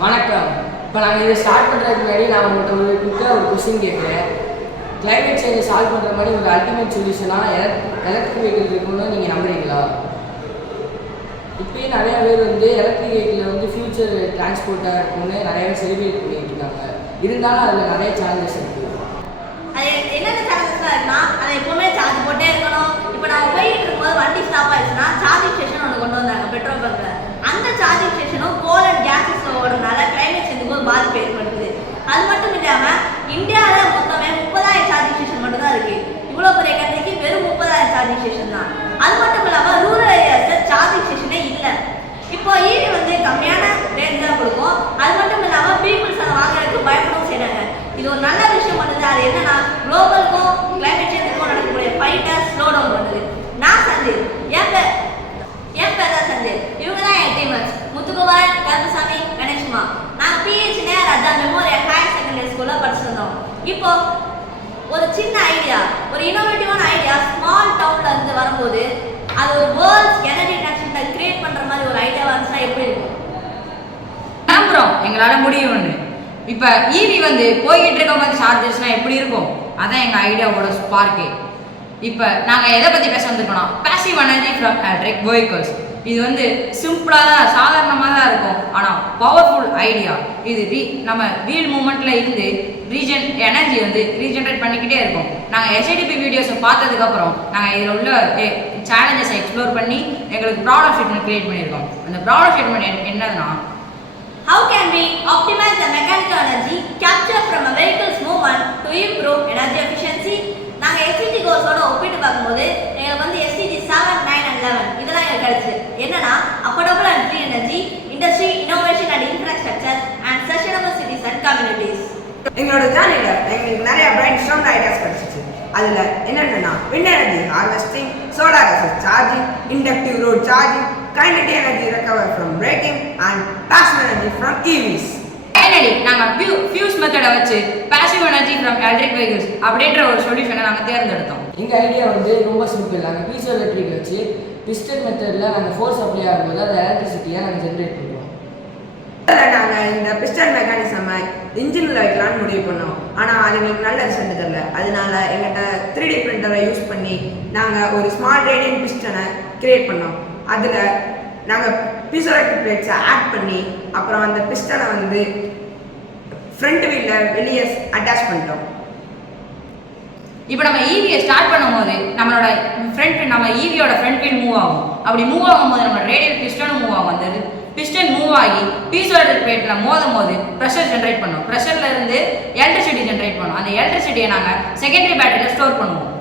வணக்கம். இப்போ நாங்கள் இதை ஸ்டார்ட் பண்ணுறதுக்கு முன்னாடி நான் உங்கள்கிட்ட ஒரு குயிக்காக ஒரு கொஸ்டின் கேட்குறேன். கிளைமேட் சேஞ்சை சால்வ் பண்ணுற மாதிரி ஒரு அல்டிமேட் சொல்யூஷனாக எலக்ட்ரிக் வெஹிக்கிள் இருக்குன்னு நீங்கள் நம்புறீங்களா? இப்போயே நிறையா பேர் எலக்ட்ரிக் வெஹிக்கிளில் ஃபியூச்சர் டிரான்ஸ்போர்ட்டாக இருக்குன்னு நிறைய பேர் செலிப்ரேட் பண்ணிட்டு இருக்காங்க. இருந்தாலும் அதில் நிறைய சேலஞ்சஸ் இருக்குது. அது என்னென்ன சேலஞ்சஸ்லாம் இருக்குன்னா, அதை எப்போவுமே சார்ஜ் போட்டே இருக்கணும். இப்போ நம்ம போயிட்டு இருக்கும்போது வண்டி ஸ்டாப் ஆயிடுச்சுன்னா சார்ஜிங் ஸ்டேஷன் ஒன்று கொண்டு வந்தாங்க பெட்ரோல் பங்க்ல. அந்த சார்ஜிங் ஸ்டேஷனும் கோல் அண்ட் கேஸஸ் ஓடுறதுனால கிளைமேட் சேஞ்சுக்கு ஒரு பாதிப்பு ஏற்படுத்துது. அது மட்டும் இல்லாமல் இந்தியாவில் மொத்தமே 30,000 சார்ஜிங் ஸ்டேஷன் மட்டும் தான் இருக்குது. இவ்வளோ பெரிய கண்ட்ரிக்கு வெறும் 30,000 சார்ஜிங் ஸ்டேஷன் தான். அது மட்டும் இல்லாமல் ரூரல் ஏரியாஸில் சார்ஜிங் ஸ்டேஷனே இல்லை. இப்போ ஈவி கம்மியான ரேட் தான் கொடுக்கும். அது மட்டும் இல்லாமல் பீப்புள்ஸ் அதை வாங்குறதுக்கு பயப்படவும் செய்கிறாங்க. இது ஒரு நல்ல விஷயம் பண்ணுது. அது என்னன்னா, குளோபலுக்கும் கிளைமேட் சேஞ்சுக்கும் நடக்கக்கூடிய ஃபைட்டை ஸ்லோ டவுன் பண்ணுது. நான் சந்தீர், என் பேர் தான் சந்தீர். இவங்க தான் என் டீமர்ஸ் முத்துக்குமார், கருப்பசாமி, கணேஷ்மா. நாங்கள் பிஹெச் ராஜா மெமோரியல் ஹையர் செகண்டரி ஸ்கூலில் படிச்சிருந்தோம். இப்போ ஒரு சின்ன ஐடியா, ஒரு இன்னோவேட்டிவான ஐடியா ஸ்மால் டவுன்ல இருந்து வரும்போது அது ஒரு வேர்ல்ட்ஸ் எனர்ஜி டிரான்சிஷனை கிரியேட் பண்ற மாதிரி ஒரு ஐடியா வந்துச்சா எப்படி இருக்கும்? நம்புறோம் எங்களால் முடியும்னு. இப்போ ஈவி போய்கிட்டு இருக்க மாதிரி சார்ஜஸ்லாம் எப்படி இருக்கும், அதான் எங்கள் ஐடியாவோட ஸ்பார்க்கே. இப்போ நாங்கள் எதை பற்றி பேச வந்திருக்கோம்னா, passive energy from electric vehicles. இது சிம்பிளாக தான், சாதாரணமாக தான் இருக்கும், ஆனால் பவர்ஃபுல் ஐடியா. இது நம்ம வீல் மூமெண்ட்டில் இருந்து எனர்ஜி ரீஜென்ரேட் பண்ணிக்கிட்டே இருக்கும். நாங்கள் எஸ்ஐடிபி வீடியோஸை பார்த்ததுக்கப்புறம் நாங்கள் இதில் உள்ள சேலஞ்சஸை எக்ஸ்ப்ளோர் பண்ணி எங்களுக்கு ப்ராப்ளம் ஸ்டேட்மெண்ட் கிரியேட் பண்ணியிருக்கோம். அந்த ப்ராப்ளம் ஸ்டேட்மெண்ட் என்னதுன்னா, how can we optimize the mechanical energy captured from a vehicle's movement to improve energy efficiency? நாங்க SDG கோர்ஸோட ஒப்பிட்டு பார்க்கும்போது எங்களுக்கு SDG 7, 9 and 11 இதெல்லாம் எங்களுக்கு கிடைச்சு. என்னன்னா, affordable and clean energy, industry, innovation and infrastructure and sustainable cities and communities. எங்களோட ஜர்னில எங்களுக்கு நிறைய பிரைட் ஸ்ட்ராங் ஐடியாஸ் கிடைச்சிச்சு. அதுல என்னென்னா, wind energy harvesting, solar asset charging, inductive road charging, kinetic energy recovered from braking and passive energy from EVs. Finally நாங்கள் fuse மெத்தடை வச்சு passive energy from electric vehicles அப்படின்ற ஒரு சொல்யூஷனை நாங்கள் தேர்ந்தெடுத்தோம். எங்கள் ஐடியா ரொம்ப சிம்பிள். நாங்கள் பீசோ எலக்ட்ரிக் வச்சு பிஸ்டன் மெத்தடில் நாங்கள் ஃபோர்ஸ் அப்ளை ஆகும்போது அந்த எலக்ட்ரிசிட்டியை நாங்கள் ஜென்ரேட் பண்ணுவோம். அதில் நாங்கள் இந்த பிஸ்டன் மெக்கானிசமை இன்ஜினில் வைக்கலான்னு முடிவு பண்ணோம். ஆனால் அது எங்களுக்கு நல்ல ரிசல்ட் தரல. அதனால எங்கள்கிட்ட 3D பிரிண்டரை யூஸ் பண்ணி நாங்கள் ஒரு ஸ்மால் ரேடியன் பிஸ்டனை கிரியேட் பண்ணோம். அதில் நாங்கள் பீசோ எலக்ட்ரிக் பிளேட்ஸை ஆட் பண்ணி அப்புறம் அந்த பிஸ்டனை ஃப்ரண்ட் வீலில் வெளியே அட்டாச் பண்ணிட்டோம். இப்போ நம்ம ஈவியை ஸ்டார்ட் பண்ணும்போது நம்ம ஈவியோட ஃப்ரண்ட் வீல் மூவ் ஆகும். அப்படி மூவ் ஆகும்போது நம்ம ரேடியல் பிஸ்டனும் மூவ் ஆகும். அந்த பிஸ்டன் மூவ் ஆகி பீசோ எலக்ட்ரிக் பிளேட்டில் மோதும் போது ப்ரெஷர் ஜென்ரேட் பண்ணும். ப்ரெஷர்ல இருந்து எலக்ட்ரிசிட்டி ஜென்ரேட் பண்ணும். அந்த எலக்ட்ரிசிட்டியை நாங்கள் செகண்டரி பேட்டரியில் ஸ்டோர் பண்ணுவோம்.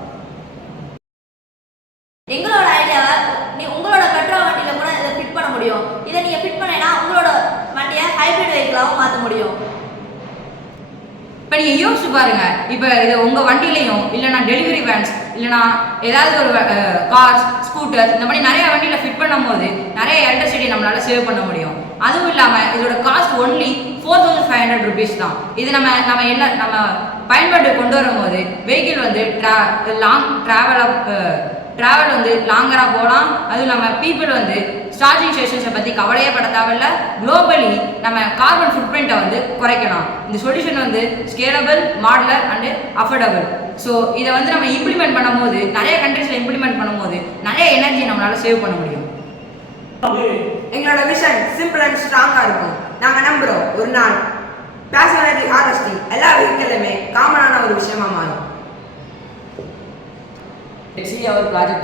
எங்களோட ஐடியாவை உங்களோட பெட்ரோல் வண்டியில கூட இதை ஃபிட் பண்ண முடியும். இதை நீங்க ஃபிட் பண்ணீங்கன்னா உங்களோட வண்டியை ஹைபிரிட் வெஹிக்கிளாகவும் மாற்ற முடியும். இப்போ நீங்கள் யோசிச்சு பாருங்க, இப்போ இதை உங்கள் வண்டியிலையும் இல்லைனா டெலிவரி வேன்ஸ் இல்லைனா ஏதாவது ஒரு கார்ஸ், ஸ்கூட்டர் இந்த மாதிரி நிறைய வண்டியில் ஃபிட் பண்ணும் போது நிறைய எலக்ட்ரிசிட்டி நம்மளால சேவ் பண்ண முடியும். அதுவும் இல்லாமல் இதோட காஸ்ட் ஒன்லி 4,500 rupees தான். இது நம்ம பயன்பாட்டு கொண்டு வரும்போது வெஹிக்கிள் லாங் ட்ராவல் லாங்கராக போகலாம். அதுவும் இல்லாமல் பீப்புள் சார்ஜிங் ஸ்டேஷன்ஸை பற்றி கவலையே பட தேவையில்ல. குளோபலி நம்ம கார்பன் ஃபுட் பிரிண்ட்டை குறைக்கலாம். இந்த solution scalable, modular and affordable. So இதை நம்ம இம்ப்ளிமெண்ட் பண்ணும்போது, நிறைய கண்ட்ரீஸில் இம்ப்ளிமெண்ட் பண்ணும்போது நிறைய எனர்ஜி நம்மளால் சேவ் பண்ண முடியும். எங்களோட விஷன் சிம்பிள் அண்ட் ஸ்ட்ராங்காக இருக்கும். நாங்கள் நம்புகிறோம் ஒரு நாள் பேசிவ் எனர்ஜி ஹார்வெஸ்டிங் எல்லா வெஹிக்கிளுமே காமனான ஒரு விஷயமா மாறும். Let's see our project.